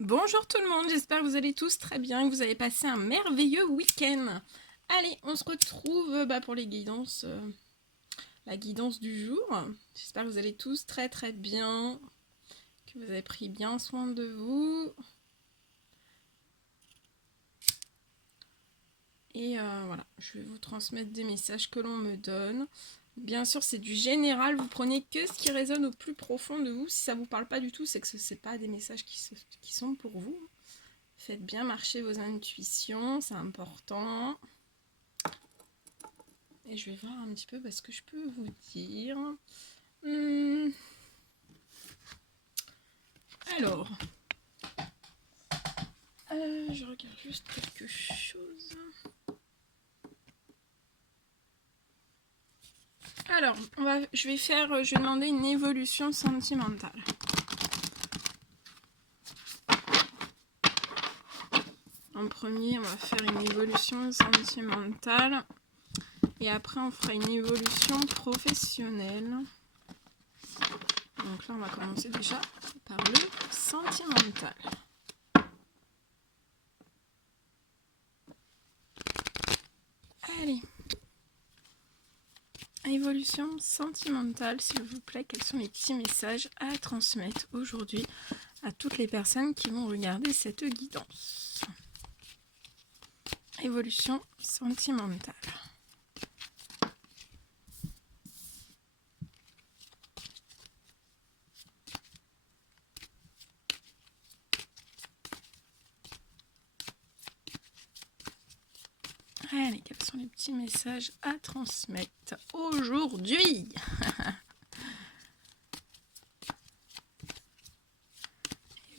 Bonjour tout le monde, j'espère que vous allez tous très bien, que vous avez passé un merveilleux week-end. Allez, on se retrouve pour les guidances, la guidance du jour. J'espère que vous allez tous très bien, que vous avez pris bien soin de vous. Et voilà, je vais vous transmettre des messages que l'on me donne. Bien sûr, c'est du général, vous prenez que ce qui résonne au plus profond de vous. Si ça ne vous parle pas du tout, c'est que ce n'est pas des messages qui sont pour vous. Faites bien marcher vos intuitions, c'est important. Et je vais voir un petit peu ce que je peux vous dire. Alors, je regarde juste quelque chose. Alors, je vais demander une évolution sentimentale. En premier, on va faire une évolution sentimentale. Et après, on fera une évolution professionnelle. Donc là, on va commencer déjà par le sentimental. Allez. Évolution sentimentale, s'il vous plaît. Quels sont les petits messages à transmettre aujourd'hui à toutes les personnes qui vont regarder cette guidance? Évolution sentimentale. Allez, quels sont les petits messages à transmettre aujourd'hui?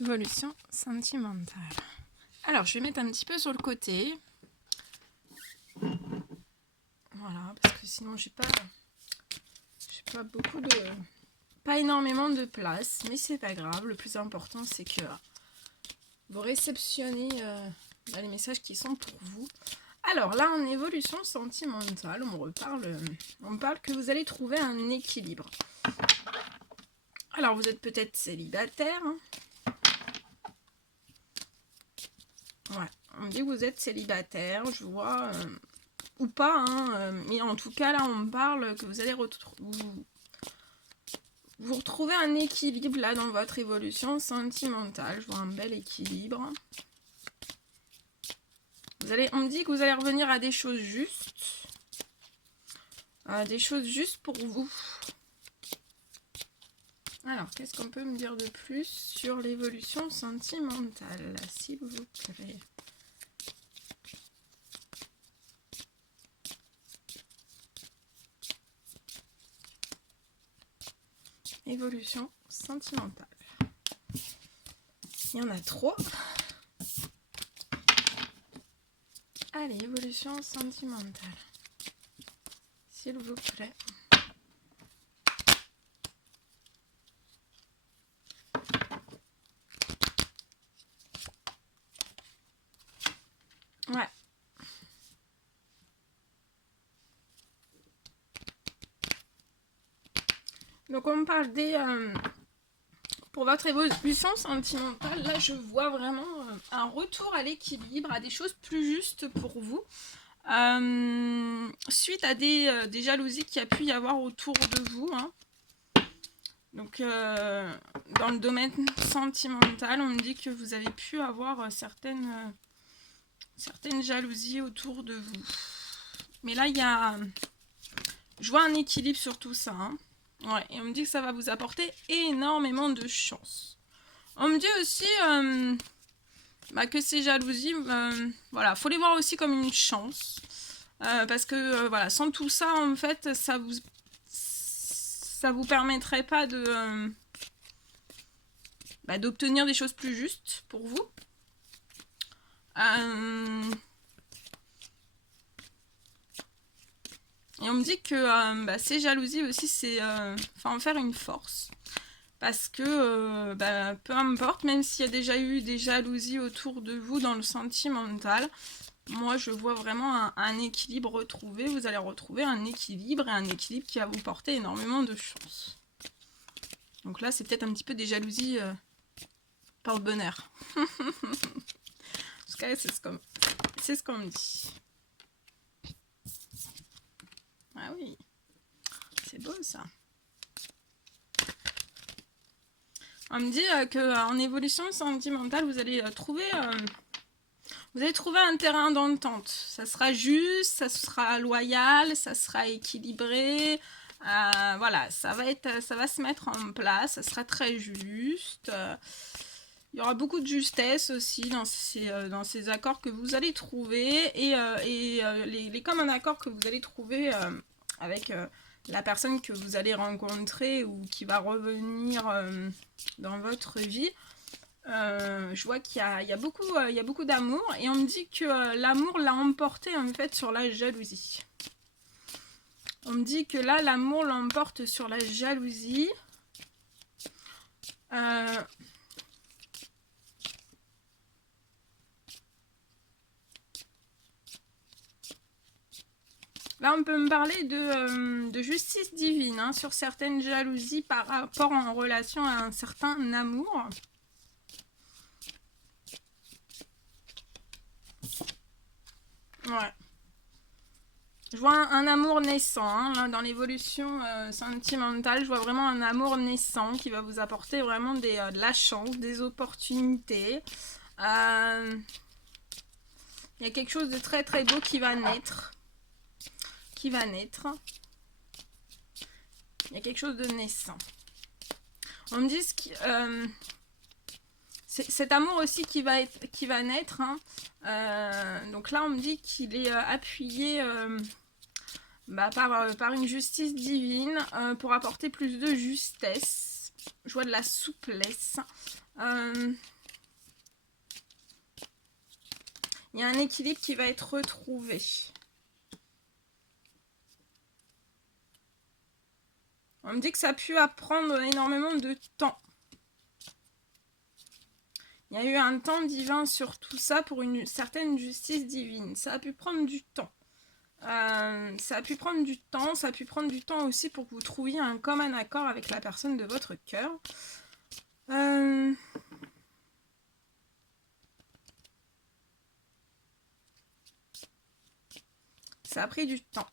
Évolution sentimentale. Alors, je vais mettre un petit peu sur le côté. Voilà, parce que sinon, j'ai pas pas énormément de place, mais c'est pas grave. Le plus important, c'est que vous réceptionnez les messages qui sont pour vous. Alors là, en évolution sentimentale, on me parle que vous allez trouver un équilibre. Alors, vous êtes peut-être célibataire. Ouais, on me dit que vous êtes célibataire, je vois, ou pas, mais en tout cas, là, on me parle que vous allez vous retrouvez un équilibre, là, dans votre évolution sentimentale. Je vois un bel équilibre. On me dit que vous allez revenir à des choses justes. Des choses justes pour vous. Alors, qu'est-ce qu'on peut me dire de plus sur l'évolution sentimentale, s'il vous plaît? Évolution sentimentale. Il y en a trop. Allez, évolution sentimentale. S'il vous plaît. Ouais. Donc on me parle pour votre évolution sentimentale, là je vois vraiment un retour à l'équilibre, à des choses plus justes pour vous. Suite à des jalousies qu'il y a pu y avoir autour de vous. Donc dans le domaine sentimental, on me dit que vous avez pu avoir certaines jalousies autour de vous. Mais là, je vois un équilibre sur tout ça. Ouais, et on me dit que ça va vous apporter énormément de chance. On me dit aussi que ces jalousies, voilà, faut les voir aussi comme une chance. Parce que voilà, sans tout ça, en fait, ça vous permettrait pas d'obtenir des choses plus justes pour vous. Et on me dit que ces jalousies aussi, c'est en faire une force. Parce que peu importe, même s'il y a déjà eu des jalousies autour de vous dans le sentimental, moi je vois vraiment un équilibre retrouvé. Vous allez retrouver un équilibre, et un équilibre qui va vous porter énormément de chance. Donc là, c'est peut-être un petit peu des jalousies par le bonheur. En tout cas, c'est ce qu'on me dit. Ah oui, c'est beau ça. On me dit qu'en évolution sentimentale, vous allez trouver un terrain d'entente. Ça sera juste, ça sera loyal, ça sera équilibré. Voilà, ça va se mettre en place, ça sera très juste. Il y aura beaucoup de justesse aussi dans ces accords que vous allez trouver et les communs accords que vous allez trouver avec la personne que vous allez rencontrer ou qui va revenir dans votre vie. Je vois qu'il y a beaucoup d'amour et on me dit que l'amour l'a emporté en fait sur la jalousie. On me dit que là, l'amour l'emporte sur la jalousie. Là, on peut me parler de justice divine hein, sur certaines jalousies par rapport en relation à un certain amour. Ouais. Je vois un amour naissant, hein, là, dans l'évolution sentimentale, je vois vraiment un amour naissant qui va vous apporter vraiment de la chance, des opportunités. Il y a quelque chose de très très beau qui va naître. Il y a quelque chose de naissant. On me dit cet amour aussi qui va naître. Hein. Donc là, on me dit qu'il est appuyé par une justice divine pour apporter plus de justesse. Je vois de la souplesse. Il y a un équilibre qui va être retrouvé. On me dit que ça a pu prendre énormément de temps. Il y a eu un temps divin sur tout ça pour une certaine justice divine. Ça a pu prendre du temps. Ça a pu prendre du temps aussi pour que vous trouviez un commun accord avec la personne de votre cœur. Ça a pris du temps.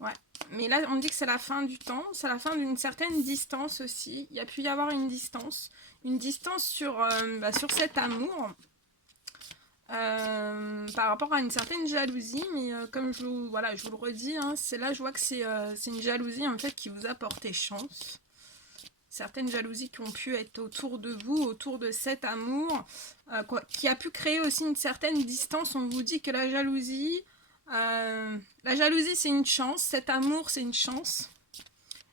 Ouais. Mais là, on me dit que c'est la fin du temps. C'est la fin d'une certaine distance aussi. Il y a pu y avoir une distance. Une distance sur cet amour. Par rapport à une certaine jalousie. Mais comme je vous le redis, hein, c'est là, je vois que c'est une jalousie en fait qui vous a porté chance. Certaines jalousies qui ont pu être autour de vous, autour de cet amour, qui a pu créer aussi une certaine distance. On vous dit que la jalousie c'est une chance, cet amour c'est une chance,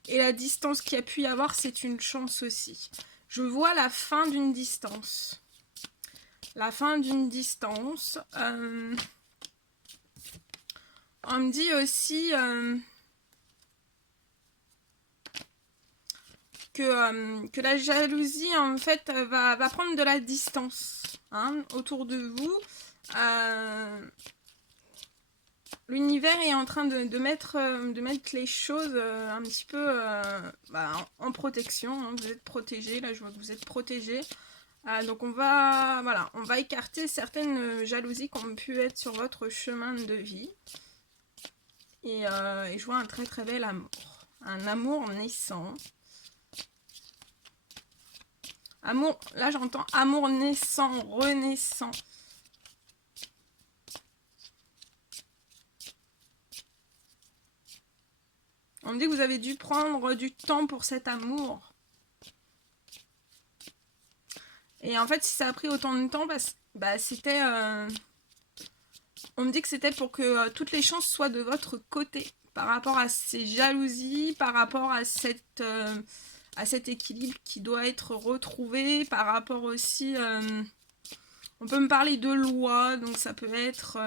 et la distance qu'il y a pu y avoir c'est une chance aussi. Je vois la fin d'une distance. La fin d'une distance. On me dit aussi que la jalousie en fait va prendre de la distance hein, autour de vous. L'univers est en train de mettre les choses un petit peu en protection. Hein. Vous êtes protégés, là je vois que vous êtes protégés. Donc on va écarter certaines jalousies qui ont pu être sur votre chemin de vie. Et je vois un très très bel amour. Un amour naissant. Amour, là j'entends amour naissant, renaissant. On me dit que vous avez dû prendre du temps pour cet amour. Et en fait, si ça a pris autant de temps, c'était... on me dit que c'était pour que toutes les chances soient de votre côté. Par rapport à ces jalousies, par rapport à cet équilibre qui doit être retrouvé, par rapport aussi... on peut me parler de loi, donc ça peut être...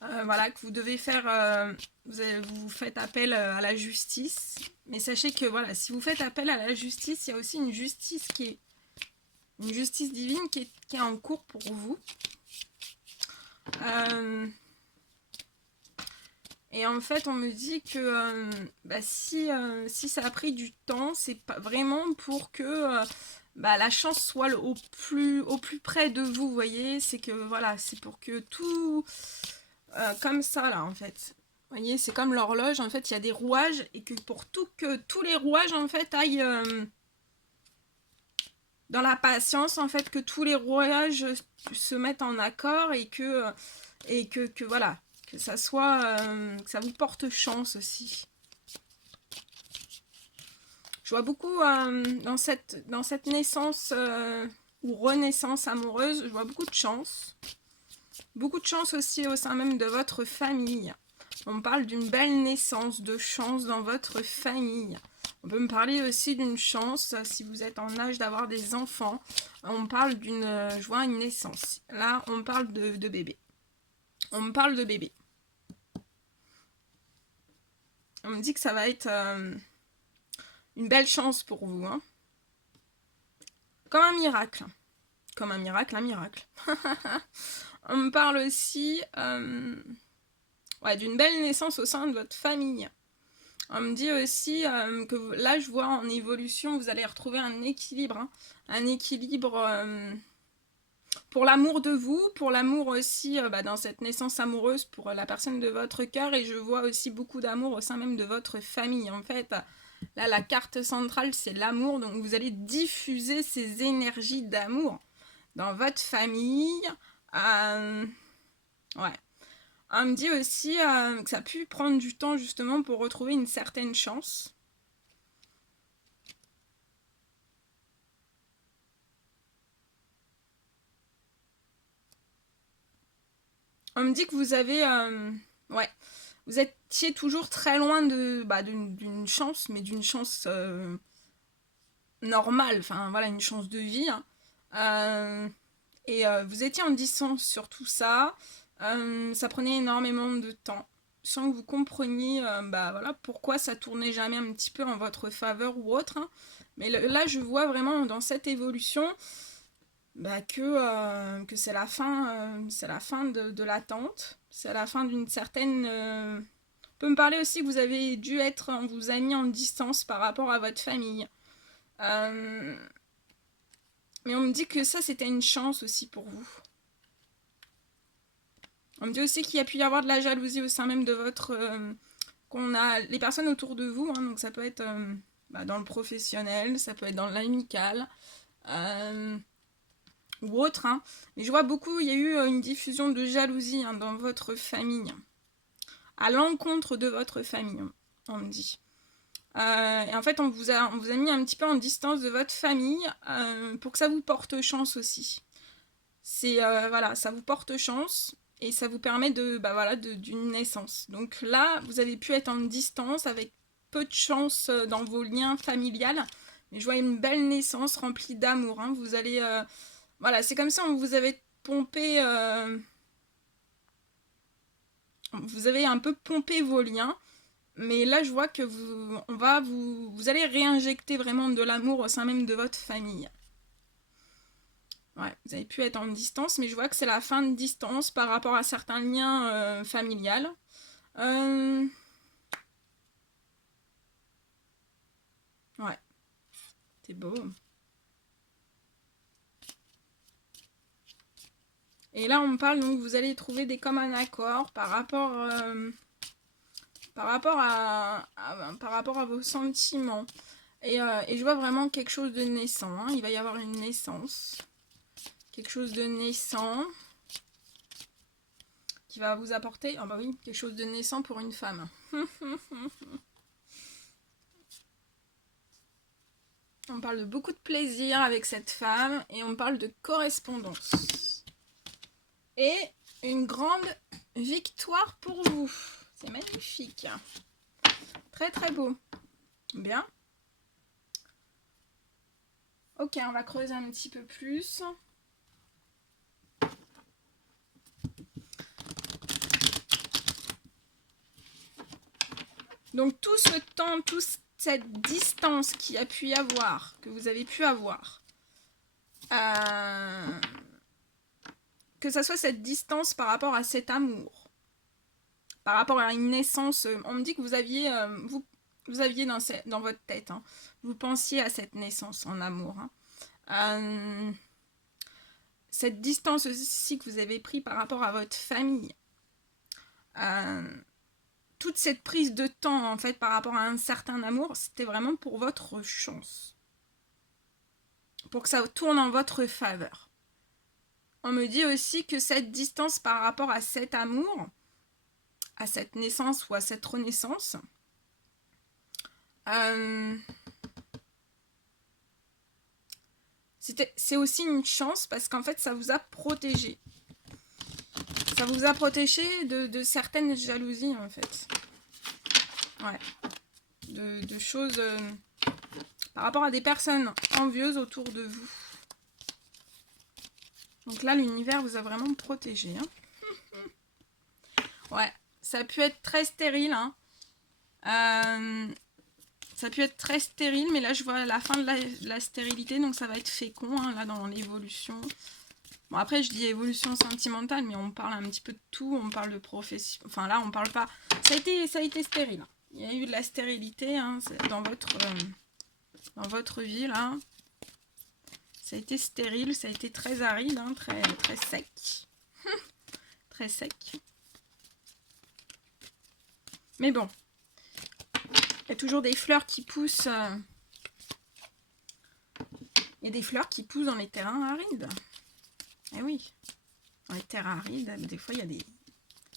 que vous devez faire... vous faites appel à la justice. Mais sachez que voilà, si vous faites appel à la justice, il y a aussi une justice une justice divine qui est en cours pour vous. Et en fait, on me dit que si ça a pris du temps, c'est pas vraiment pour que la chance soit au plus près de vous, vous voyez. C'est que voilà, c'est pour que tout comme ça là en fait. Vous voyez, c'est comme l'horloge, en fait, il y a des rouages et que pour que tous les rouages en fait aillent dans la patience, en fait, que tous les rouages se mettent en accord et que voilà, que ça soit, que ça vous porte chance aussi. Je vois beaucoup dans cette naissance ou renaissance amoureuse, je vois beaucoup de chance. Beaucoup de chance aussi au sein même de votre famille. On parle d'une belle naissance, de chance dans votre famille. On peut me parler aussi d'une chance si vous êtes en âge d'avoir des enfants. On parle d'une, je vois une naissance. Là, on parle de bébé. On me parle de bébé. On me dit que ça va être une belle chance pour vous. Hein. Comme un miracle. Comme un miracle, un miracle. On me parle aussi d'une belle naissance au sein de votre famille. On me dit aussi que là, je vois en évolution, vous allez retrouver un équilibre. Hein, un équilibre pour l'amour de vous, pour l'amour aussi dans cette naissance amoureuse pour la personne de votre cœur. Et je vois aussi beaucoup d'amour au sein même de votre famille. En fait, là, la carte centrale, c'est l'amour. Donc, vous allez diffuser ces énergies d'amour dans votre famille. Ouais. On me dit aussi que ça a pu prendre du temps justement pour retrouver une certaine chance. On me dit que vous avez... vous étiez toujours très loin d'une chance, mais d'une chance normale, enfin voilà, une chance de vie. Hein. Vous étiez en distance sur tout ça. Ça prenait énormément de temps. Sans que vous compreniez voilà, pourquoi ça tournait jamais un petit peu en votre faveur ou autre. Hein. Mais là, je vois vraiment dans cette évolution que c'est la fin, de l'attente. C'est la fin d'une certaine... On peut me parler aussi que vous avez dû être... On vous a mis en distance par rapport à votre famille. Mais on me dit que ça, c'était une chance aussi pour vous. On me dit aussi qu'il y a pu y avoir de la jalousie au sein même de votre... qu'on a les personnes autour de vous, hein, donc ça peut être dans le professionnel, ça peut être dans l'amical, ou autre. Hein. Mais je vois beaucoup, il y a eu une diffusion de jalousie hein, dans votre famille, à l'encontre de votre famille, on me dit. Et en fait, on vous a mis un petit peu en distance de votre famille pour que ça vous porte chance aussi. C'est voilà, ça vous porte chance et ça vous permet d'une naissance. Donc là, vous avez pu être en distance avec peu de chance dans vos liens familiales, mais je vois une belle naissance remplie d'amour. Hein. Vous allez voilà, c'est comme ça on vous avait pompé vous avez un peu pompé vos liens. Mais là, je vois que vous allez réinjecter vraiment de l'amour au sein même de votre famille. Ouais, vous avez pu être en distance, mais je vois que c'est la fin de distance par rapport à certains liens familiales. Ouais, c'est beau. Et là, on me parle donc vous allez trouver des communs accords par rapport à vos sentiments. Et je vois vraiment quelque chose de naissant. Hein. Il va y avoir une naissance. Quelque chose de naissant. Qui va vous apporter, ah bah oui, quelque chose de naissant pour une femme. On parle de beaucoup de plaisir avec cette femme et on parle de correspondance. Et une grande victoire pour vous. C'est magnifique. Très très beau. Bien. Ok, on va creuser un petit peu plus. Donc tout ce temps, toute cette distance qu'il y a pu y avoir, que vous avez pu avoir, que ça soit cette distance par rapport à cet amour, par rapport à une naissance, on me dit que vous aviez, vous aviez dans votre tête, hein, vous pensiez à cette naissance en amour. Hein. Cette distance aussi que vous avez pris par rapport à votre famille. Toute cette prise de temps, en fait, par rapport à un certain amour, c'était vraiment pour votre chance. Pour que ça tourne en votre faveur. On me dit aussi que cette distance par rapport à cet amour, à cette naissance ou à cette renaissance, c'est aussi une chance parce qu'en fait ça vous a protégé. Ça vous a protégé de certaines jalousies en fait. Ouais. De choses par rapport à des personnes envieuses autour de vous. Donc là l'univers vous a vraiment protégé. Hein. Ouais. Ça a pu être très stérile. Hein. Ça a pu être très stérile, mais là je vois la fin de la stérilité, donc ça va être fécond, hein, là dans l'évolution. Bon après je dis évolution sentimentale, mais on parle un petit peu de tout, on parle de profession, enfin là on parle pas, ça a été stérile. Il y a eu de la stérilité hein, dans votre vie là. Ça a été stérile, ça a été très aride, hein, très sec. Très sec. Mais bon. Il y a toujours des fleurs qui poussent. Il y a des fleurs qui poussent dans les terrains arides. Eh oui. Dans les terrains arides, des fois, il y a des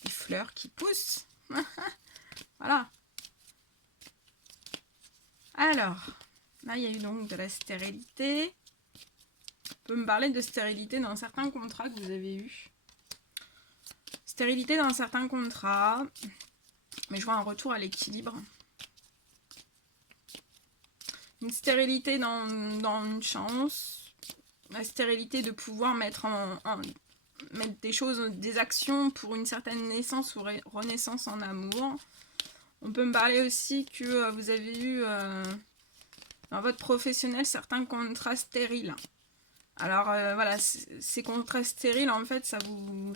fleurs qui poussent. Voilà. Alors, là, il y a eu donc de la stérilité. On peut me parler de stérilité dans certains contrats que vous avez eus. Stérilité dans certains contrats. Mais je vois un retour à l'équilibre. Une stérilité dans une chance, la stérilité de pouvoir mettre des choses, des actions pour une certaine naissance ou renaissance en amour. On peut me parler aussi que vous avez eu dans votre professionnel certains contrats stériles. Alors voilà, ces contrats stériles en fait ça vous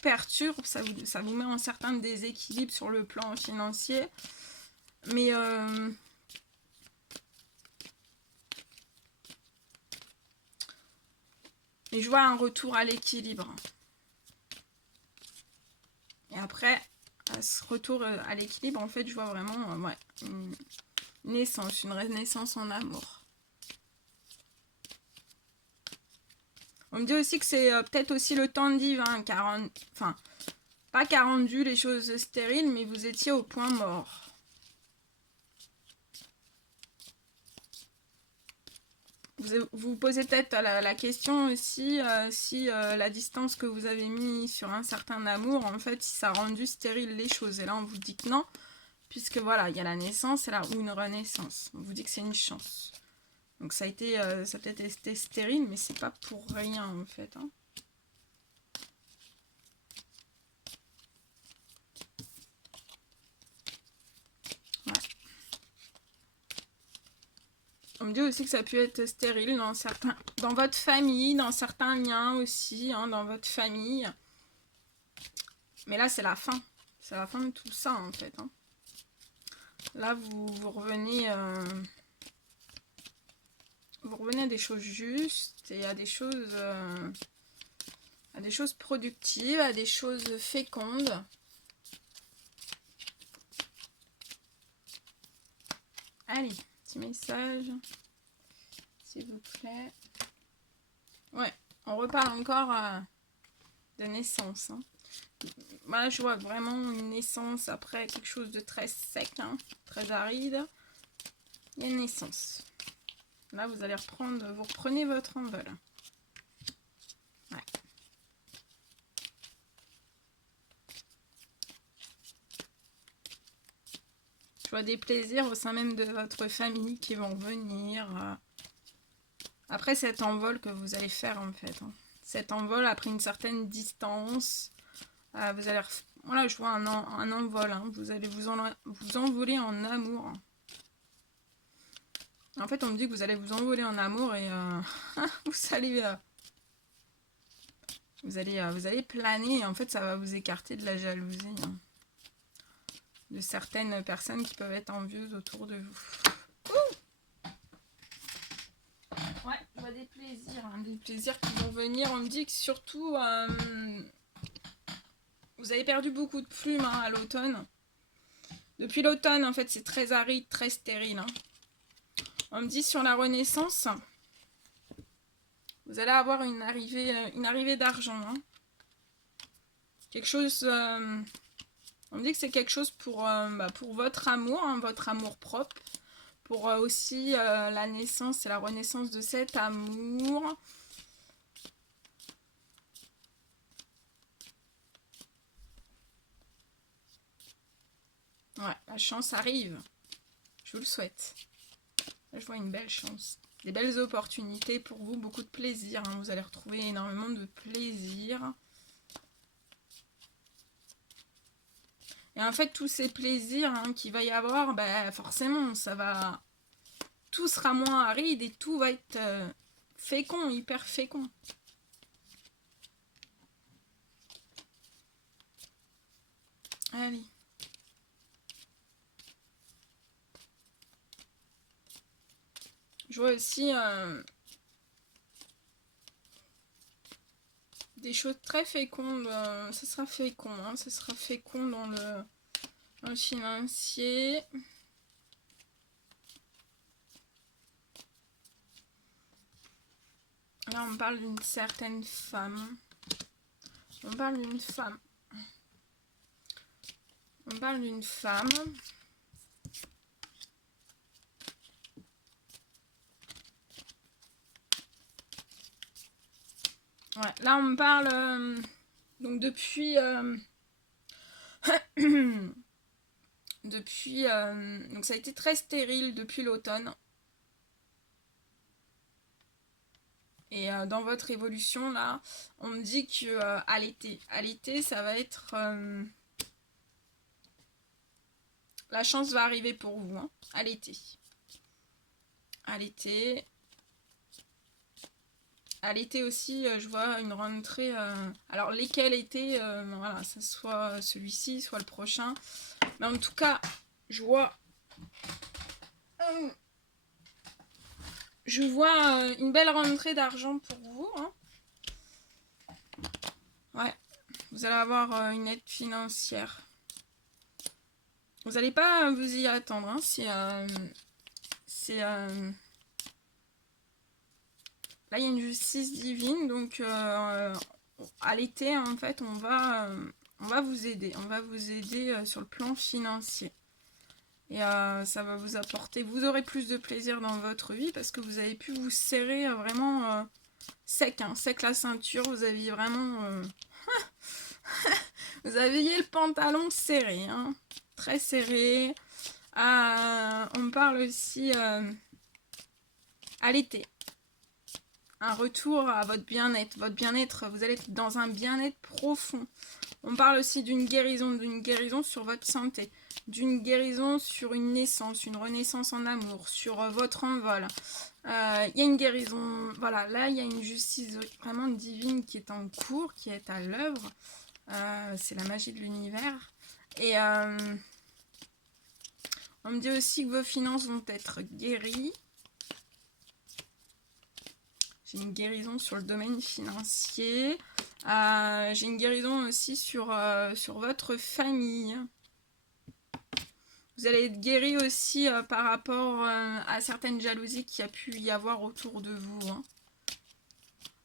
perturbe, ça vous met en certain déséquilibre sur le plan financier. Mais et je vois un retour à l'équilibre. Et après, à ce retour à l'équilibre, en fait, je vois vraiment ouais, une naissance, une renaissance en amour. On me dit aussi que c'est peut-être aussi le temps divin, enfin, pas qu'a rendu les choses stériles, mais vous étiez au point mort. Vous posez peut-être la question aussi si la distance que vous avez mis sur un certain amour, en fait, si ça a rendu stérile les choses. Et là, on vous dit que non, puisque voilà, il y a la naissance et là, ou une renaissance. On vous dit que c'est une chance. Donc ça a peut-être été stérile, mais c'est pas pour rien, en fait. Hein. On me dit aussi que ça a pu être stérile dans votre famille, dans certains liens aussi, hein, dans votre famille. Mais là, c'est la fin. C'est la fin de tout ça, en fait. Hein. Là, vous revenez à des choses justes et à des choses productives, à des choses fécondes. Allez. Message s'il vous plaît. Ouais, on reparle encore de naissance. Hein. Voilà, je vois vraiment une naissance après quelque chose de très sec, hein, très aride. Il y a une naissance. Là, vous allez vous reprenez votre envol. Ouais. Je vois des plaisirs au sein même de votre famille qui vont venir. Après cet envol que vous allez faire en fait. Hein. Cet envol après une certaine distance. Vous allez... Voilà, je vois un envol. Hein. Vous allez vous envoler en amour. En fait, on me dit que vous allez vous envoler en amour et vous allez... Vous allez planer et en fait ça va vous écarter de la jalousie, hein, de certaines personnes qui peuvent être envieuses autour de vous. Ouais, je vois des plaisirs, hein, des plaisirs qui vont venir. On me dit que surtout vous avez perdu beaucoup de plumes, hein, à l'automne. Depuis l'automne, en fait, c'est très aride, très stérile, hein. On me dit sur la Renaissance, vous allez avoir une arrivée d'argent, hein. Quelque chose. On me dit que c'est quelque chose pour votre amour, hein, votre amour propre. Pour aussi la naissance et la renaissance de cet amour. Ouais, la chance arrive. Je vous le souhaite. Là, je vois une belle chance. Des belles opportunités pour vous, beaucoup de plaisir, hein. Vous allez retrouver énormément de plaisir. Et en fait, tous ces plaisirs, hein, qu'il va y avoir, ben, forcément, ça va... Tout sera moins aride et tout va être fécond, hyper fécond. Allez. Je vois aussi des choses très fécondes. Ça sera fécond, hein, ça sera fécond dans le financier. Là, on parle d'une certaine femme. On parle d'une femme. On parle d'une femme. Ouais, là, on me parle... donc, depuis... donc, ça a été très stérile depuis l'automne. Et dans votre évolution, là, on me dit que à l'été, ça va être... la chance va arriver pour vous, hein, à l'été. À l'été. À l'été aussi, je vois une rentrée... alors, lesquels étaient, voilà, ça soit celui-ci, soit le prochain. Mais en tout cas, je vois... une belle rentrée d'argent pour vous, hein. Ouais, vous allez avoir une aide financière. Vous n'allez pas vous y attendre, hein. Là, il y a une justice divine, donc à l'été, en fait, on va vous aider. On va vous aider sur le plan financier. Et ça va vous apporter... Vous aurez plus de plaisir dans votre vie parce que vous avez pu vous serrer vraiment sec, hein, sec la ceinture. Vous aviez vraiment... vous aviez le pantalon serré, hein, très serré. On parle aussi à l'été. Un retour à votre bien-être. Votre bien-être, vous allez être dans un bien-être profond. On parle aussi d'une guérison sur votre santé, d'une guérison sur une naissance, une renaissance en amour, sur votre envol. Il y a une guérison, voilà, là il y a une justice vraiment divine qui est en cours, qui est à l'œuvre. C'est la magie de l'univers. Et on me dit aussi que vos finances vont être guéries. J'ai une guérison sur le domaine financier. J'ai une guérison aussi sur votre famille. Vous allez être guéri aussi par rapport à certaines jalousies qu'il y a pu y avoir autour de vous, hein.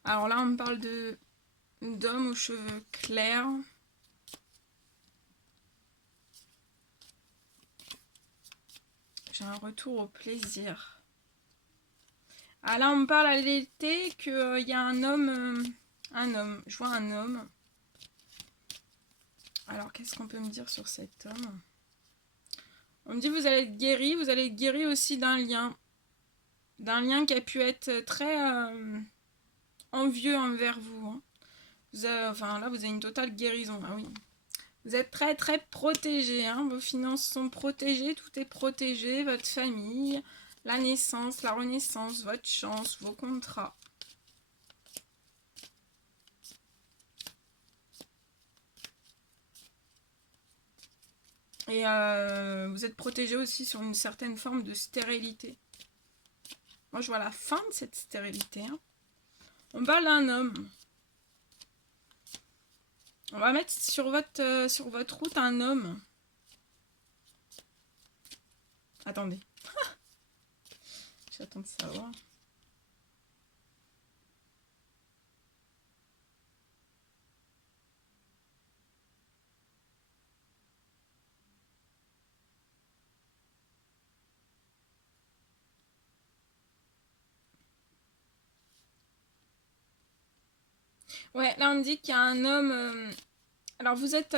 Alors là, on me parle d'hommes aux cheveux clairs. J'ai un retour au plaisir. Ah là, on me parle à l'été qu'il y a un homme. Je vois un homme. Alors, qu'est-ce qu'on peut me dire sur cet homme? On me dit que vous allez être guéri aussi d'un lien. D'un lien qui a pu être très envieux envers vous, hein. Enfin, là, vous avez une totale guérison. Ah oui. Vous êtes très, très protégé, hein. Vos finances sont protégées, tout est protégé. Votre famille, la naissance, la renaissance, votre chance, vos contrats. Et vous êtes protégé aussi sur une certaine forme de stérilité. Moi, je vois la fin de cette stérilité. Hein. On parle d'un homme. On va mettre sur votre route un homme. Attendez. J'attends de savoir. Ouais, là on me dit qu'il y a un homme. Alors vous êtes,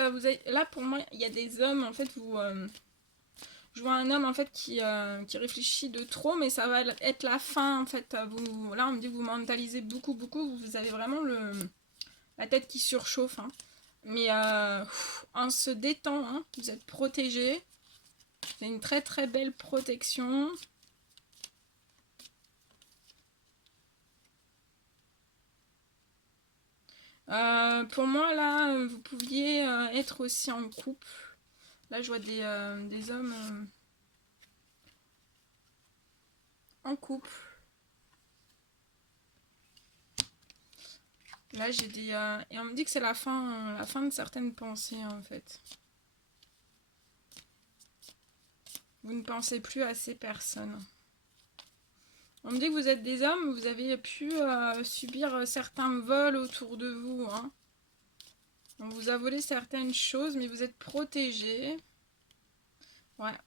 là pour moi, il y a des hommes en fait. Je vois un homme en fait qui réfléchit de trop, mais ça va être la fin en fait. Là on me dit que vous mentalisez beaucoup, vous avez vraiment la tête qui surchauffe. Hein. Mais on se détend, hein. Vous êtes protégé. C'est une très très belle protection. Pour moi là, vous pouviez être aussi en couple. Là je vois des hommes en couple. Là j'ai des... et on me dit que c'est la fin de certaines pensées en fait. Vous ne pensez plus à ces personnes. On me dit que vous êtes des hommes, vous avez pu subir certains vols autour de vous. Hein. On vous a volé certaines choses, mais vous êtes protégés. Ouais.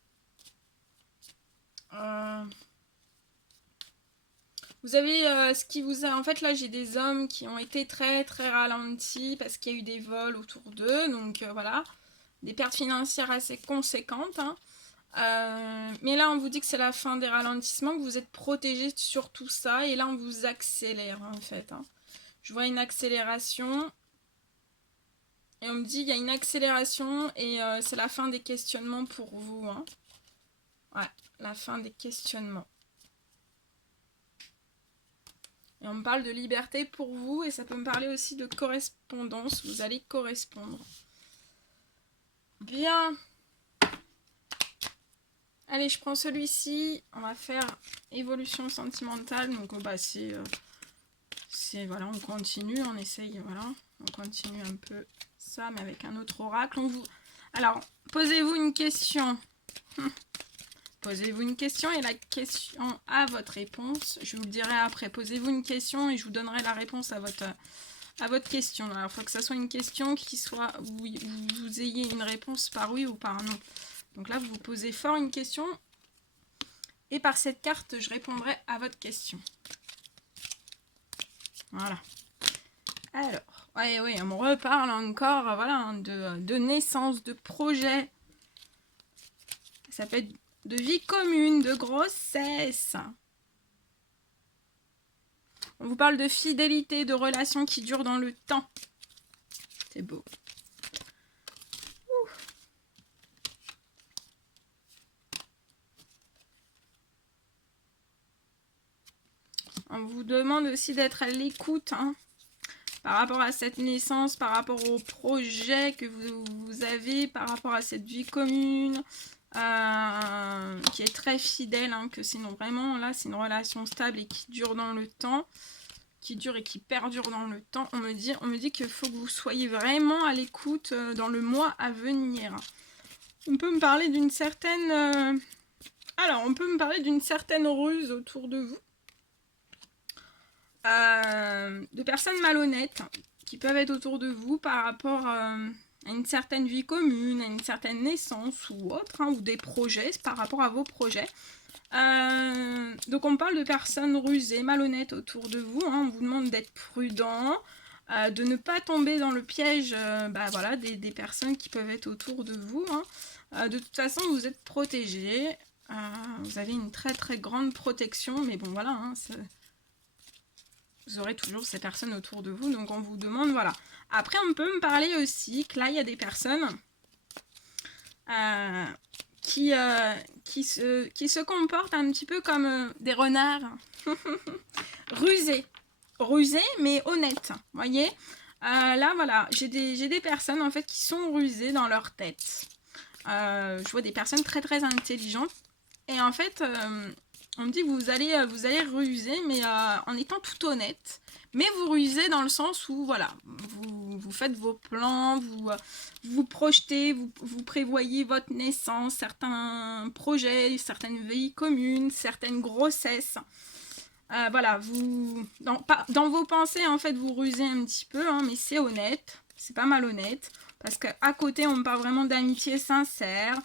Vous avez ce qui vous a... En fait, là, j'ai des hommes qui ont été très, très ralentis parce qu'il y a eu des vols autour d'eux. Donc, voilà. Des pertes financières assez conséquentes. Hein. Mais là, on vous dit que c'est la fin des ralentissements, que vous êtes protégé sur tout ça. Et là, on vous accélère, en fait. Hein. Je vois une accélération. Et on me dit, il y a une accélération et c'est la fin des questionnements pour vous. Hein. Ouais, la fin des questionnements. Et on me parle de liberté pour vous et ça peut me parler aussi de correspondance. Vous allez correspondre. Bien. Allez, je prends celui-ci. On va faire évolution sentimentale. Donc, bah, c'est voilà, on continue, on essaye, voilà. On continue un peu ça, mais avec un autre oracle. Alors, posez-vous une question. Posez-vous une question et la question a votre réponse. Je vous le dirai après. Posez-vous une question et je vous donnerai la réponse à votre question. Alors, il faut que ça soit une question qui soit où vous ayez une réponse par oui ou par non. Donc là, vous vous posez fort une question et par cette carte, je répondrai à votre question. Voilà. Alors, oui, on me reparle encore voilà, de naissance, de projet. Ça peut être de vie commune, de grossesse. On vous parle de fidélité, de relations qui durent dans le temps. C'est beau. Ouh. On vous demande aussi d'être à l'écoute hein, par rapport à cette naissance, par rapport au projet que vous avez, par rapport à cette vie commune. Qui est très fidèle, hein, que sinon vraiment là c'est une relation stable et qui dure dans le temps, qui dure et qui perdure dans le temps. On me dit qu'il faut que vous soyez vraiment à l'écoute dans le mois à venir. On peut me parler d'une certaine on peut me parler d'une certaine ruse autour de vous, de personnes malhonnêtes qui peuvent être autour de vous par rapport à une certaine vie commune, à une certaine naissance ou autre, hein, ou des projets par rapport à vos projets. Donc on parle de personnes rusées, malhonnêtes autour de vous. Hein, on vous demande d'être prudent, de ne pas tomber dans le piège voilà, des personnes qui peuvent être autour de vous. Hein. De toute façon, vous êtes protégés. Vous avez une très très grande protection, mais bon voilà, hein, vous aurez toujours ces personnes autour de vous, donc on vous demande, voilà. Après, on peut me parler aussi que là, il y a des personnes qui se comportent un petit peu comme des renards. Rusés, mais honnêtes, vous voyez. Là, voilà, j'ai des personnes, en fait, qui sont rusées dans leur tête. Je vois des personnes très très intelligentes. Et en fait, on me dit que vous allez ruser, mais en étant tout honnête. Mais vous rusez dans le sens où, voilà, vous faites vos plans, vous projetez, vous prévoyez votre naissance, certains projets, certaines vies communes, certaines grossesses. Voilà, dans vos pensées, en fait, vous rusez un petit peu, hein, mais c'est honnête, c'est pas malhonnête. Parce qu'à côté, on me parle vraiment d'amitié sincère.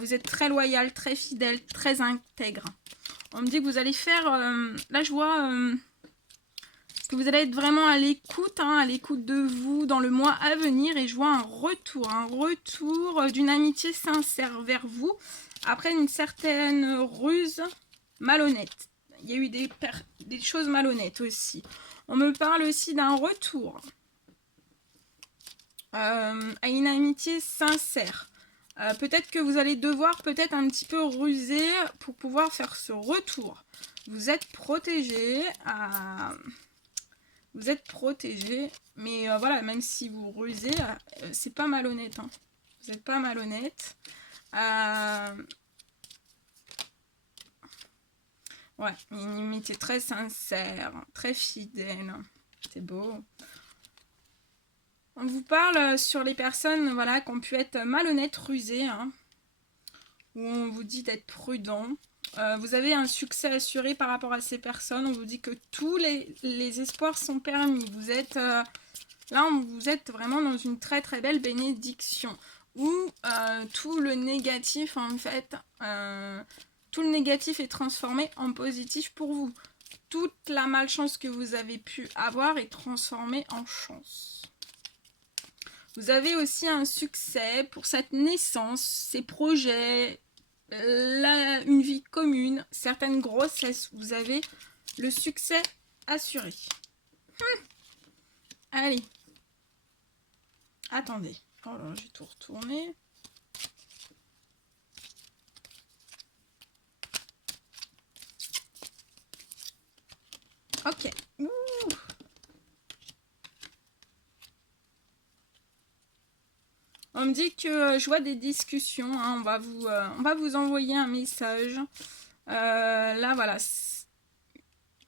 Vous êtes très loyal, très fidèle, très intègre. On me dit que vous allez faire... là, je vois que vous allez être vraiment à l'écoute, hein, à l'écoute de vous dans le mois à venir. Et je vois un retour d'une amitié sincère vers vous. Après une certaine ruse malhonnête. Il y a eu des choses malhonnêtes aussi. On me parle aussi d'un retour à une amitié sincère. Peut-être que vous allez devoir peut-être un petit peu ruser pour pouvoir faire ce retour. Vous êtes protégé. Vous êtes protégé. Mais voilà, même si vous rusez, c'est pas malhonnête. Hein. Vous n'êtes pas malhonnête. Ouais, une amitié très sincère, très fidèle. C'est beau. On vous parle sur les personnes voilà, qui ont pu être malhonnêtes, rusées, hein, où on vous dit d'être prudent. Vous avez un succès assuré par rapport à ces personnes. On vous dit que tous les espoirs sont permis. Vous êtes là, vous êtes vraiment dans une très très belle bénédiction. Où tout le négatif, en fait, tout le négatif est transformé en positif pour vous. Toute la malchance que vous avez pu avoir est transformée en chance. Vous avez aussi un succès pour cette naissance, ces projets, une vie commune, certaines grossesses. Vous avez le succès assuré. Allez. Attendez. Oh là, j'ai tout retourné. Ok. Ouh. On me dit que je vois des discussions. Hein, on va vous envoyer un message. Là, voilà.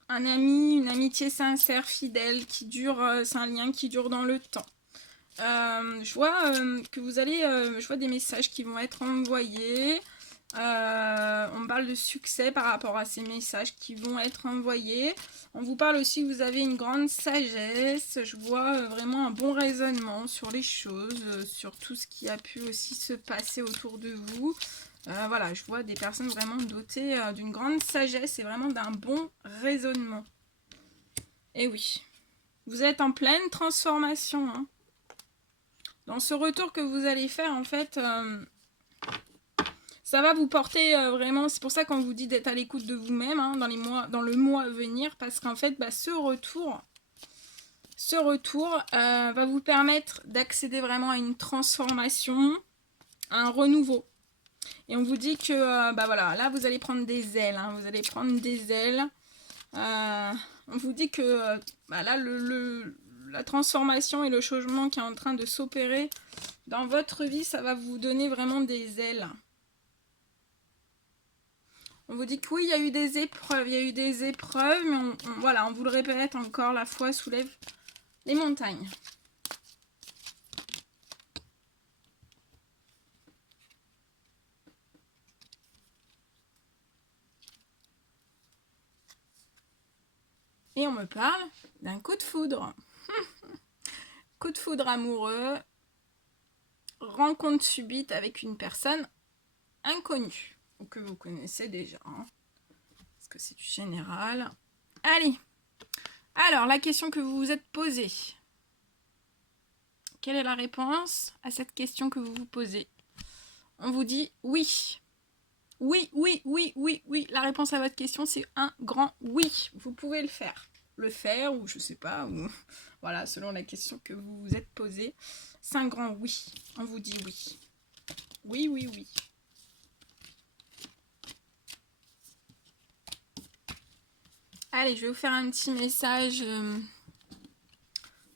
Un ami, une amitié sincère, fidèle, qui dure. C'est un lien qui dure dans le temps. Je vois que vous allez... je vois des messages qui vont être envoyés. On me parle de succès par rapport à ces messages qui vont être envoyés. On vous parle aussi que vous avez une grande sagesse. Je vois vraiment un bon raisonnement sur les choses, sur tout ce qui a pu aussi se passer autour de vous. Voilà, je vois des personnes vraiment dotées d'une grande sagesse et vraiment d'un bon raisonnement. Et oui, vous êtes en pleine transformation. Hein. Dans ce retour que vous allez faire, en fait... ça va vous porter vraiment, c'est pour ça qu'on vous dit d'être à l'écoute de vous-même hein, dans le mois à venir, parce qu'en fait, ce retour va vous permettre d'accéder vraiment à une transformation, à un renouveau. Et on vous dit que, voilà, là, vous allez prendre des ailes, hein, vous allez prendre des ailes. On vous dit que, là, la transformation et le changement qui est en train de s'opérer dans votre vie, ça va vous donner vraiment des ailes. On vous dit que oui, il y a eu des épreuves, mais voilà, on vous le répète encore, la foi soulève les montagnes. Et on me parle d'un coup de foudre. Coup de foudre amoureux, rencontre subite avec une personne inconnue, ou que vous connaissez déjà, hein, parce que c'est du général. Allez, alors la question que vous vous êtes posée. Quelle est la réponse à cette question que vous vous posez? On vous dit oui. Oui, oui, oui, oui, oui. La réponse à votre question, c'est un grand oui. Vous pouvez le faire. Ou je sais pas, ou voilà, selon la question que vous vous êtes posée. C'est un grand oui. On vous dit oui. Oui, oui, oui. Allez, je vais vous faire un petit message.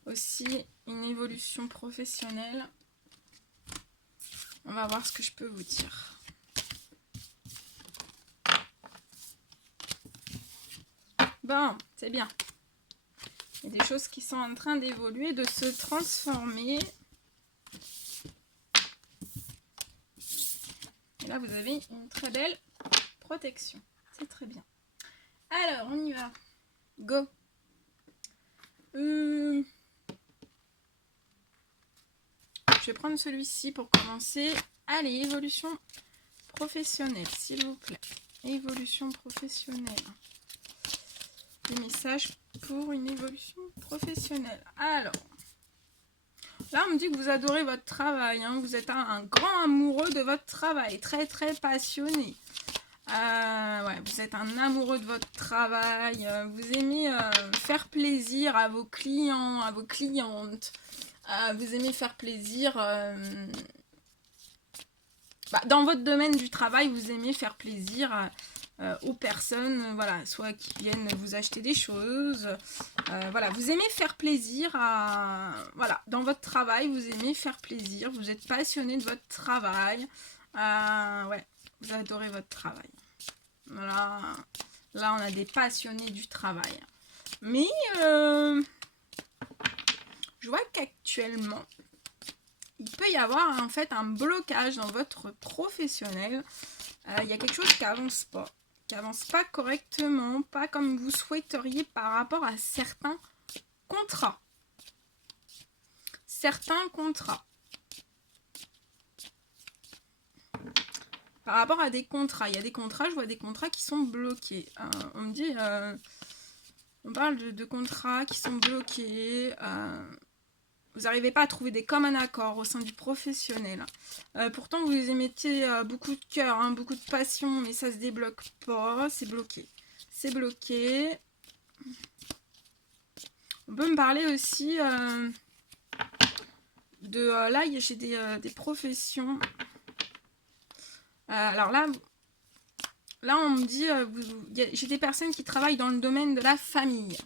Aussi, une évolution professionnelle. On va voir ce que je peux vous dire. Bon, c'est bien. Il y a des choses qui sont en train d'évoluer, de se transformer. Et là, vous avez une très belle protection. C'est très bien. Alors, on y va. Go. Je vais prendre celui-ci pour commencer. Allez, évolution professionnelle, s'il vous plaît. Évolution professionnelle. Des messages pour une évolution professionnelle. Alors, là, on me dit que vous adorez votre travail. Hein. Vous êtes un grand amoureux de votre travail. Très, très passionné. Ouais, vous êtes un amoureux de votre travail. Vous aimez faire plaisir à vos clients, à vos clientes. Vous aimez faire plaisir... dans votre domaine du travail, vous aimez faire plaisir aux personnes, voilà, soit qui viennent vous acheter des choses, voilà, vous aimez faire plaisir voilà, dans votre travail, vous aimez faire plaisir, vous êtes passionné de votre travail, ouais, vous adorez votre travail. Voilà, là on a des passionnés du travail. Mais je vois qu'actuellement, il peut y avoir en fait un blocage dans votre professionnel. Il y a quelque chose qui avance pas correctement, pas comme vous souhaiteriez par rapport à certains contrats. Par rapport à des contrats, il y a des contrats, je vois des contrats qui sont bloqués. On me dit, on parle de contrats qui sont bloqués. Vous n'arrivez pas à trouver des communs accords au sein du professionnel. Pourtant, vous émettez beaucoup de cœur, hein, beaucoup de passion, mais ça ne se débloque pas. C'est bloqué. C'est bloqué. On peut me parler aussi de... là, j'ai des professions. Alors là, on me dit... j'ai des personnes qui travaillent dans le domaine de la famille.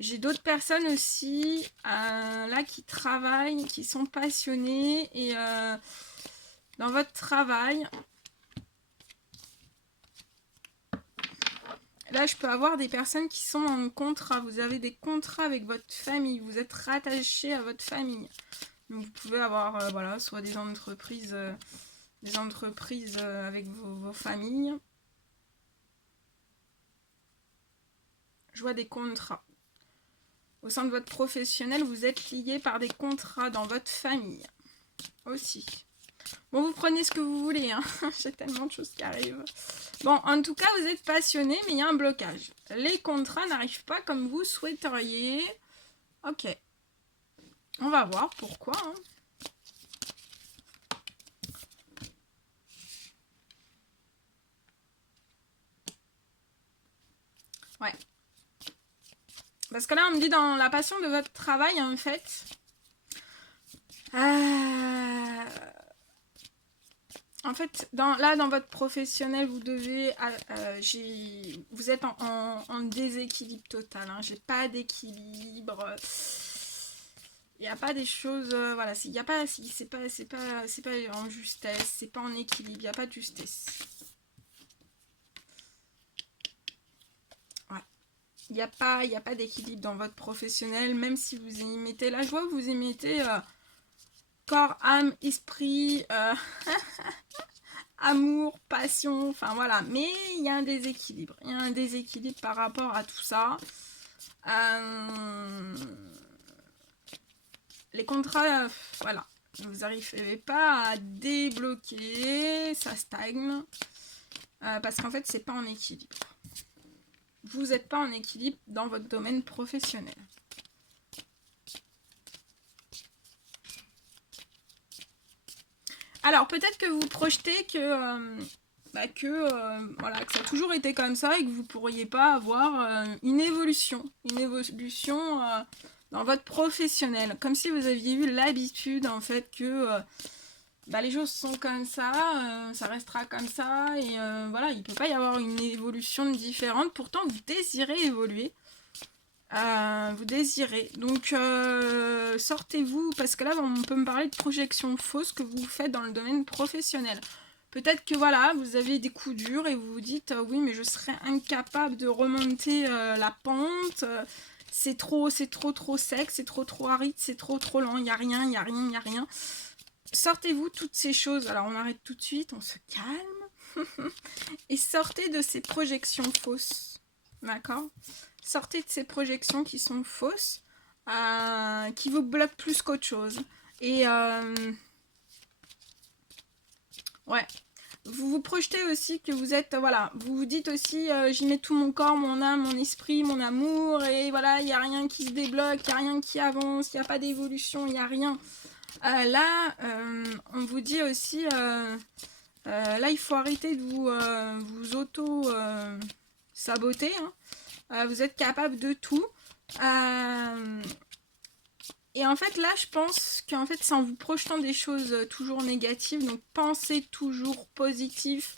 J'ai d'autres personnes aussi là qui travaillent, qui sont passionnées et dans votre travail, là je peux avoir des personnes qui sont en contrat. Vous avez des contrats avec votre famille, vous êtes rattaché à votre famille. Donc vous pouvez avoir voilà, soit des entreprises avec vos familles. Je vois des contrats. Au sein de votre professionnel, vous êtes lié par des contrats dans votre famille aussi. Bon, vous prenez ce que vous voulez, hein. J'ai tellement de choses qui arrivent. Bon, en tout cas, vous êtes passionné, mais il y a un blocage. Les contrats n'arrivent pas comme vous souhaiteriez. Ok. On va voir pourquoi. Hein. Ouais. Parce que là, on me dit dans la passion de votre travail, en fait... En fait, dans votre professionnel, vous devez... vous êtes en déséquilibre total. Hein. J'ai pas d'équilibre. Il n'y a pas des choses... voilà, il y a pas... C'est pas en justesse, c'est pas en équilibre, il n'y a pas de justesse. Il n'y a pas d'équilibre dans votre professionnel, même si vous y mettez la joie, vous y mettez corps, âme, esprit, amour, passion, enfin voilà. Mais il y a un déséquilibre. Il y a un déséquilibre par rapport à tout ça. Les contrats, voilà. Vous n'arrivez pas à débloquer, ça stagne. Parce qu'en fait, c'est pas en équilibre. Vous n'êtes pas en équilibre dans votre domaine professionnel. Alors, peut-être que vous projetez que ça a toujours été comme ça et que vous ne pourriez pas avoir une évolution dans votre professionnel. Comme si vous aviez eu l'habitude, en fait, que les choses sont comme ça, ça restera comme ça, et voilà, il ne peut pas y avoir une évolution différente. Pourtant, vous désirez évoluer. vous désirez. Donc, sortez-vous, parce que là, on peut me parler de projection fausse que vous faites dans le domaine professionnel. Peut-être que voilà, vous avez des coups durs et vous vous dites oui, mais je serais incapable de remonter la pente. C'est trop sec, c'est trop aride, c'est trop lent, il n'y a rien, il n'y a rien, il n'y a rien. Sortez-vous toutes ces choses. Alors, on arrête tout de suite, on se calme. Et sortez de ces projections fausses. D'accord ? Sortez de ces projections qui sont fausses, qui vous bloquent plus qu'autre chose. Et ouais, vous vous projetez aussi que vous êtes, voilà, vous vous dites aussi, j'y mets tout mon corps, mon âme, mon esprit, mon amour, et voilà, il n'y a rien qui se débloque, il n'y a rien qui avance, il n'y a pas d'évolution, il n'y a rien. Là, on vous dit aussi, là, il faut arrêter de vous auto-saboter, hein. Vous êtes capable de tout. Et en fait, là, je pense qu'en fait, c'est en vous projetant des choses toujours négatives. Donc, pensez toujours positif.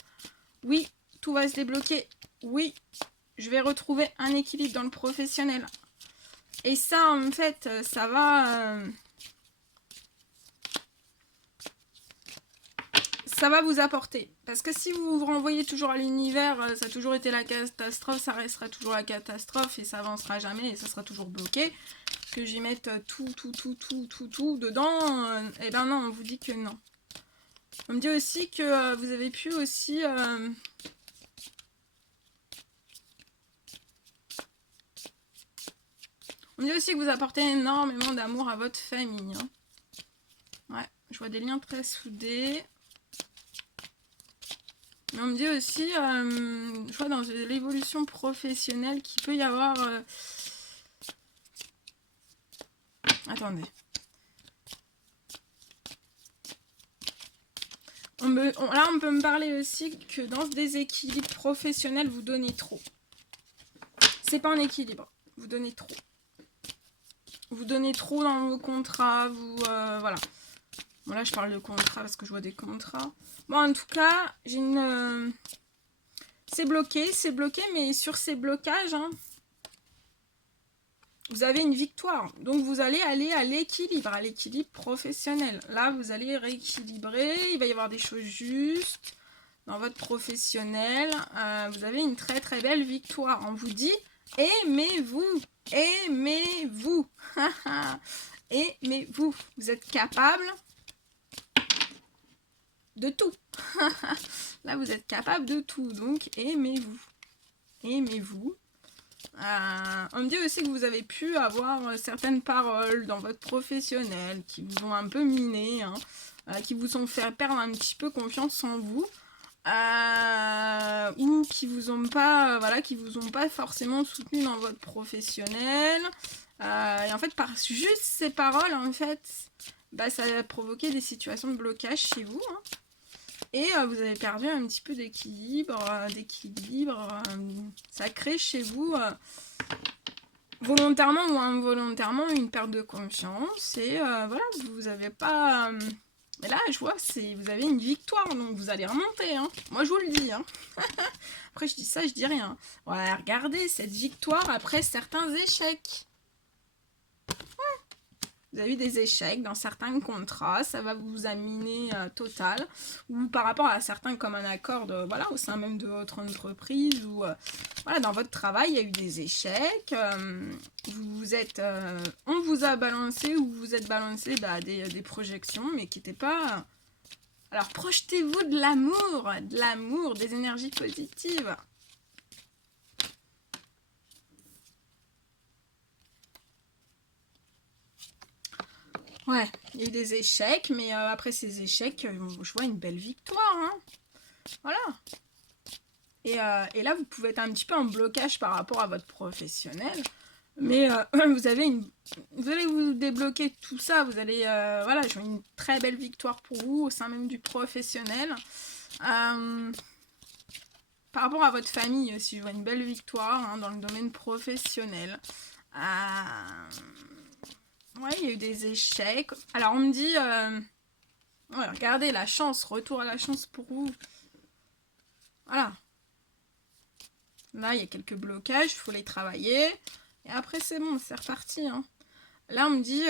Oui, tout va se débloquer. Oui, je vais retrouver un équilibre dans le professionnel. Et ça, en fait, ça va... ça va vous apporter. Parce que si vous vous renvoyez toujours à l'univers, ça a toujours été la catastrophe, ça restera toujours la catastrophe et ça avancera jamais et ça sera toujours bloqué. Que j'y mette tout dedans, et ben non, on vous dit que non. On me dit aussi que vous avez pu aussi... on me dit aussi que vous apportez énormément d'amour à votre famille. Hein. Ouais, je vois des liens très soudés. Mais on me dit aussi, je vois dans l'évolution professionnelle qu'il peut y avoir... attendez. Là, on peut me parler aussi que dans ce déséquilibre professionnel, vous donnez trop. C'est pas un équilibre. Vous donnez trop. Vous donnez trop dans vos contrats. Voilà. Bon, là, je parle de contrats parce que je vois des contrats. Bon, en tout cas, j'ai une... c'est bloqué, mais sur ces blocages, hein, vous avez une victoire. Donc, vous allez aller à l'équilibre professionnel. Là, vous allez rééquilibrer. Il va y avoir des choses justes dans votre professionnel. Vous avez une très, très belle victoire. On vous dit, aimez-vous. Aimez-vous. Aimez-vous. Vous êtes capable de tout. Là, vous êtes capable de tout. Donc, aimez-vous. Aimez-vous. On me dit aussi que vous avez pu avoir certaines paroles dans votre professionnel qui vous ont un peu miné, hein, qui vous ont fait perdre un petit peu confiance en vous, ou qui vous ont pas, voilà, qui vous ont pas forcément soutenu dans votre professionnel. Et en fait, par juste ces paroles, en fait, bah, ça a provoqué des situations de blocage chez vous. Hein. Et vous avez perdu un petit peu d'équilibre, ça crée chez vous, volontairement ou involontairement, une perte de confiance. Et voilà, vous n'avez pas... mais là, je vois, vous avez une victoire, donc vous allez remonter. Hein. Moi, je vous le dis. Hein. Après, je dis ça, je dis rien. Ouais, regardez cette victoire après certains échecs. Vous avez eu des échecs dans certains contrats, ça va vous aminer total, ou par rapport à certains comme un accord voilà, au sein même de votre entreprise, ou voilà, dans votre travail, il y a eu des échecs, on vous a balancé, ou vous êtes balancé des projections, mais qui n'étaient pas... Alors, projetez-vous de l'amour, des énergies positives. Ouais, il y a eu des échecs, mais après ces échecs, je vois une belle victoire. Hein. Voilà. Et là, vous pouvez être un petit peu en blocage par rapport à votre professionnel. Mais vous allez vous débloquer tout ça. Vous allez, voilà, je vois une très belle victoire pour vous au sein même du professionnel. Par rapport à votre famille aussi, je vois une belle victoire hein, dans le domaine professionnel. Ouais, il y a eu des échecs. Alors, on me dit... ouais, regardez, la chance. Retour à la chance pour vous. Voilà. Là, il y a quelques blocages. Il faut les travailler. Et après, c'est bon, c'est reparti. Hein. Là, on me dit...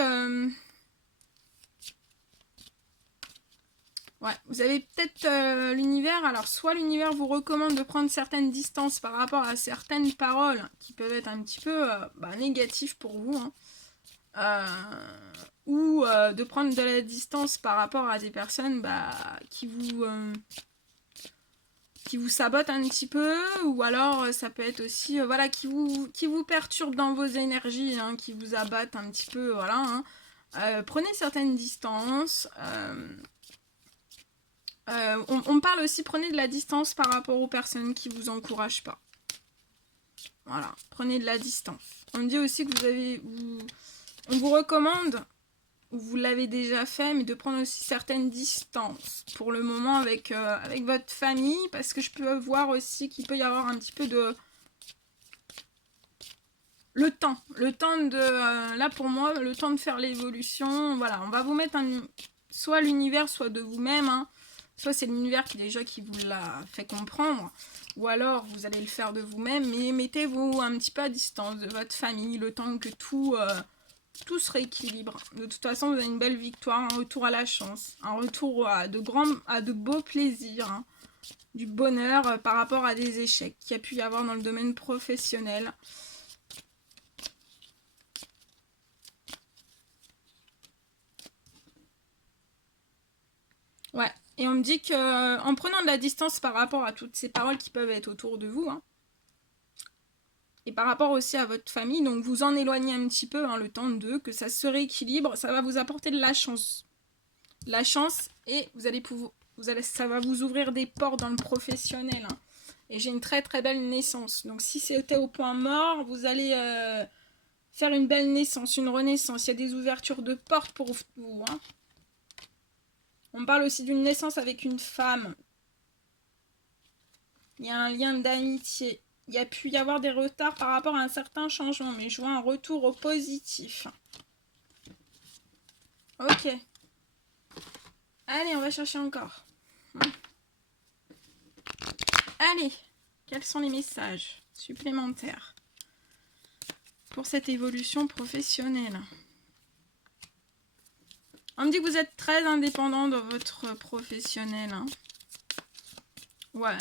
Ouais, vous avez peut-être l'univers. Alors, soit l'univers vous recommande de prendre certaines distances par rapport à certaines paroles qui peuvent être un petit peu négatives pour vous. Hein. Ou de prendre de la distance par rapport à des personnes qui vous sabotent un petit peu, ou alors ça peut être aussi qui vous perturbent dans vos énergies, hein, qui vous abattent un petit peu, voilà. Hein. Prenez certaines distances. On parle aussi, prenez de la distance par rapport aux personnes qui vous encouragent pas. Voilà, prenez de la distance. On dit aussi que on vous recommande, ou vous l'avez déjà fait, mais de prendre aussi certaines distances pour le moment avec votre famille, parce que je peux voir aussi qu'il peut y avoir un petit peu de... Le temps de... là pour moi, le temps de faire l'évolution, voilà, on va vous mettre soit l'univers, soit de vous-même, hein. Soit c'est l'univers qui vous l'a fait comprendre, ou alors vous allez le faire de vous-même, mais mettez-vous un petit peu à distance de votre famille, le temps que tout se rééquilibre. De toute façon, vous avez une belle victoire, un retour à la chance, un retour à de beaux plaisirs, hein, du bonheur par rapport à des échecs qu'il y a pu y avoir dans le domaine professionnel. Ouais. Et on me dit qu'en prenant de la distance par rapport à toutes ces paroles qui peuvent être autour de vous, hein, et par rapport aussi à votre famille, donc vous en éloignez un petit peu, hein, le temps que ça se rééquilibre, ça va vous apporter de la chance. La chance, et ça va vous ouvrir des portes dans le professionnel. Hein. Et j'ai une très très belle naissance. Donc si c'était au point mort, vous allez faire une belle naissance, une renaissance. Il y a des ouvertures de portes pour vous. Hein. On parle aussi d'une naissance avec une femme. Il y a un lien d'amitié. Il y a pu y avoir des retards par rapport à un certain changement, mais je vois un retour au positif. Ok. Allez, on va chercher encore. Allez, quels sont les messages supplémentaires pour cette évolution professionnelle? On me dit que vous êtes très indépendant dans votre professionnel. Hein. Ouais.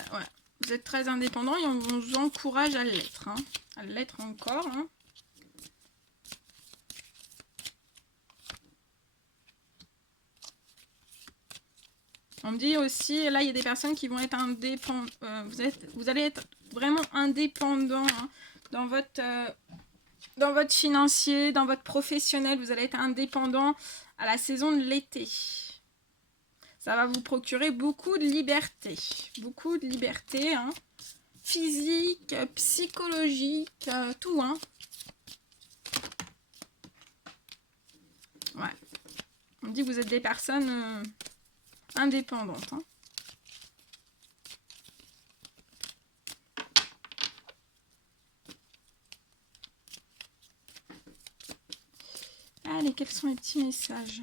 Vous êtes très indépendant et on vous encourage à l'être. Hein. À l'être encore. Hein. On me dit aussi, là, il y a des personnes qui vont être indépendantes. Vous allez être vraiment indépendant hein, dans votre financier, dans votre professionnel. Vous allez être indépendant à la saison de l'été. Ça va vous procurer beaucoup de liberté. Beaucoup de liberté, hein. Physique, psychologique, tout, hein. Ouais. On dit que vous êtes des personnes indépendantes, hein. Allez, quels sont les petits messages ?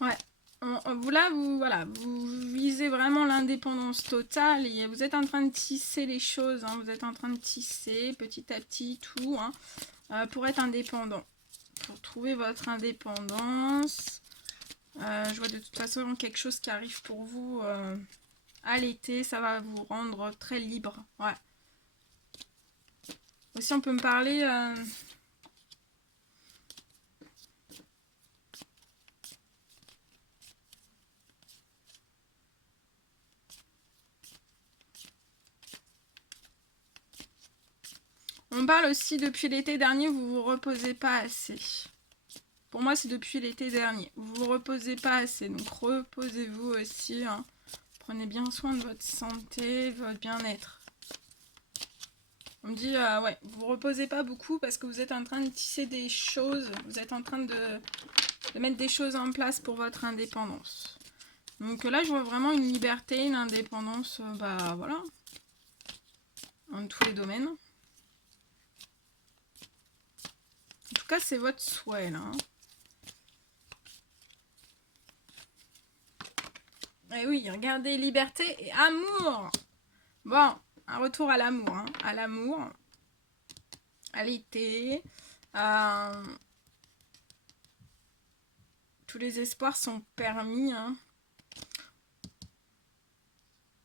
Ouais. Vous visez vraiment l'indépendance totale et vous êtes en train de tisser les choses, hein, vous êtes en train de tisser petit à petit tout, hein, pour être indépendant, pour trouver votre indépendance. Je vois de toute façon quelque chose qui arrive pour vous à l'été, ça va vous rendre très libre. Ouais. Aussi, on peut me parler... On parle aussi depuis l'été dernier, vous vous reposez pas assez. Pour moi, c'est depuis l'été dernier. Vous vous reposez pas assez, donc reposez-vous aussi. Hein. Prenez bien soin de votre santé, de votre bien-être. On me dit, ouais, vous reposez pas beaucoup parce que vous êtes en train de tisser des choses. Vous êtes en train de mettre des choses en place pour votre indépendance. Donc là, je vois vraiment une liberté, une indépendance, voilà, en tous les domaines. En tout cas, c'est votre souhait, là. Hein. Et oui, regardez, liberté et amour. Bon, un retour à l'amour, hein. À l'amour, à l'été. Tous les espoirs sont permis, hein.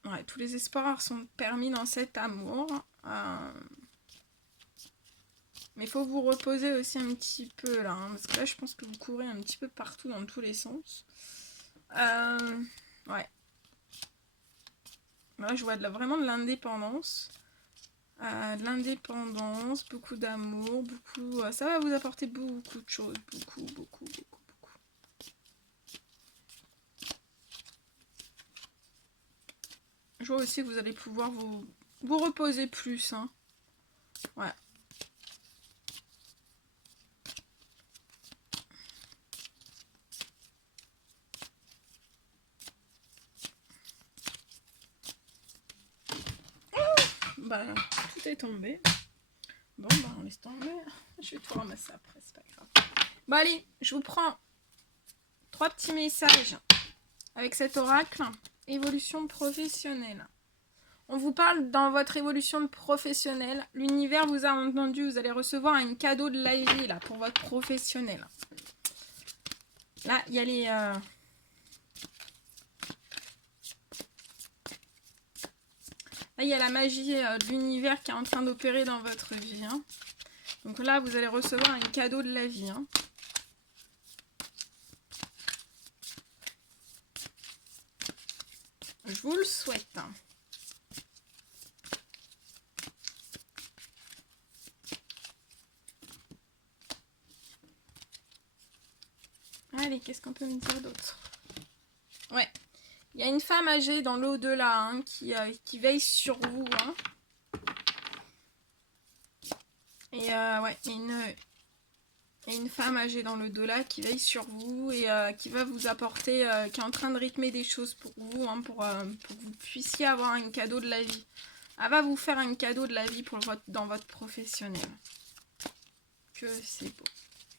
Ouais, tous les espoirs sont permis dans cet amour. Mais il faut vous reposer aussi un petit peu là, hein, parce que là je pense que vous courez un petit peu partout dans tous les sens. Ouais. Là je vois vraiment de l'indépendance. Beaucoup d'amour, beaucoup. Ça va vous apporter beaucoup de choses, beaucoup. Je vois aussi que vous allez pouvoir vous reposer plus, hein. Ouais. Bah, tout est tombé. Bon, bah, on laisse tomber. Je vais tout ramasser après, c'est pas grave. Bon, allez, je vous prends 3 petits messages avec cet oracle. Évolution professionnelle. On vous parle dans votre évolution professionnelle. L'univers vous a entendu. Vous allez recevoir un cadeau de la vie là, pour votre professionnel. Là, il y a les... Là, il y a la magie de l'univers qui est en train d'opérer dans votre vie. Hein. Donc là, vous allez recevoir un cadeau de la vie. Hein. Je vous le souhaite. Hein. Allez, qu'est-ce qu'on peut me dire d'autre? Ouais. Il y a une femme âgée dans l'au-delà hein, qui veille sur vous. Hein. Et ouais, il y a une femme âgée dans l'au-delà qui veille sur vous et qui va vous apporter, qui est en train de rythmer des choses pour vous, hein, pour que vous puissiez avoir un cadeau de la vie. Elle va vous faire un cadeau de la vie dans votre professionnel. Que c'est beau.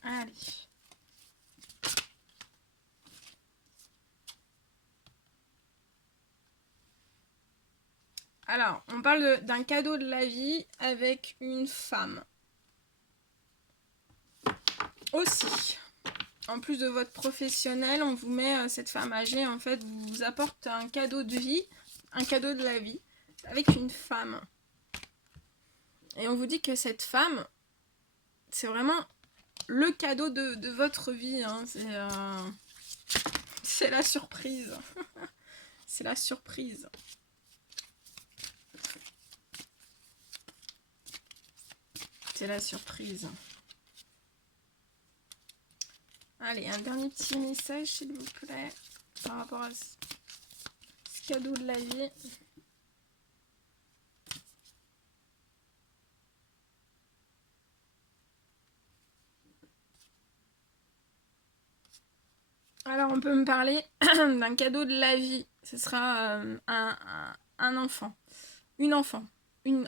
Allez. Alors, on parle d'un cadeau de la vie avec une femme. Aussi, en plus de votre professionnel, on vous met cette femme âgée, en fait, vous apporte un cadeau de vie, un cadeau de la vie, avec une femme. Et on vous dit que cette femme, c'est vraiment le cadeau de votre vie. Hein. C'est la surprise. C'est la surprise. C'est la surprise. Allez, un dernier petit message, s'il vous plaît, par rapport à ce cadeau de la vie. Alors, on peut me parler d'un cadeau de la vie. Ce sera un enfant. Une enfant.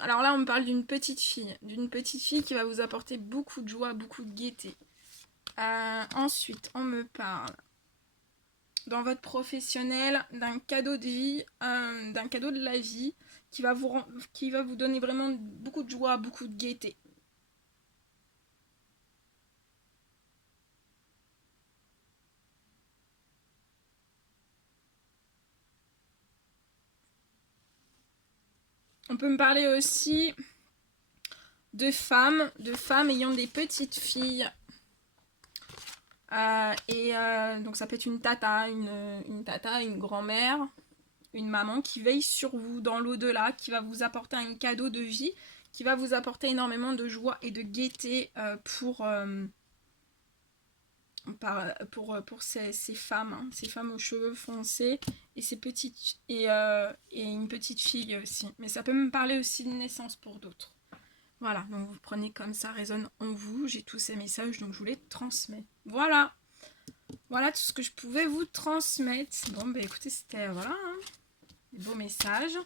Alors là, on me parle d'une petite fille. D'une petite fille qui va vous apporter beaucoup de joie, beaucoup de gaieté. Ensuite, on me parle dans votre professionnel d'un cadeau de vie, d'un cadeau de la vie qui va vous donner vraiment beaucoup de joie, beaucoup de gaieté. On peut me parler aussi de femmes ayant des petites filles. Donc ça peut être une tata, une grand-mère, une maman qui veille sur vous dans l'au-delà, qui va vous apporter un cadeau de vie, qui va vous apporter énormément de joie et de gaieté pour ces femmes, hein, ces femmes aux cheveux foncés et et une petite fille aussi. Mais ça peut me parler aussi de naissance pour d'autres. Voilà, donc vous prenez comme ça résonne en vous. J'ai tous ces messages, donc je vous les transmets. Voilà. Voilà tout ce que je pouvais vous transmettre. Bon, bah écoutez, c'était, voilà, hein, des beaux messages.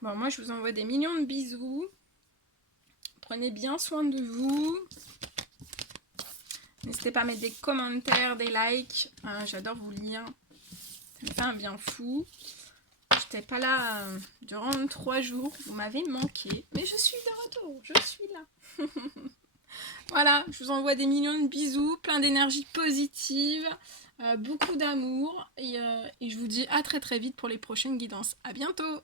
Bon, moi, je vous envoie des millions de bisous. Prenez bien soin de vous. N'hésitez pas à mettre des commentaires, des likes. J'adore vous lire. Ça me fait un bien fou. J'étais pas là durant 3 jours. Vous m'avez manqué. Mais je suis de retour. Je suis là. Voilà, je vous envoie des millions de bisous, plein d'énergie positive, beaucoup d'amour. Et je vous dis à très très vite pour les prochaines guidances. À bientôt!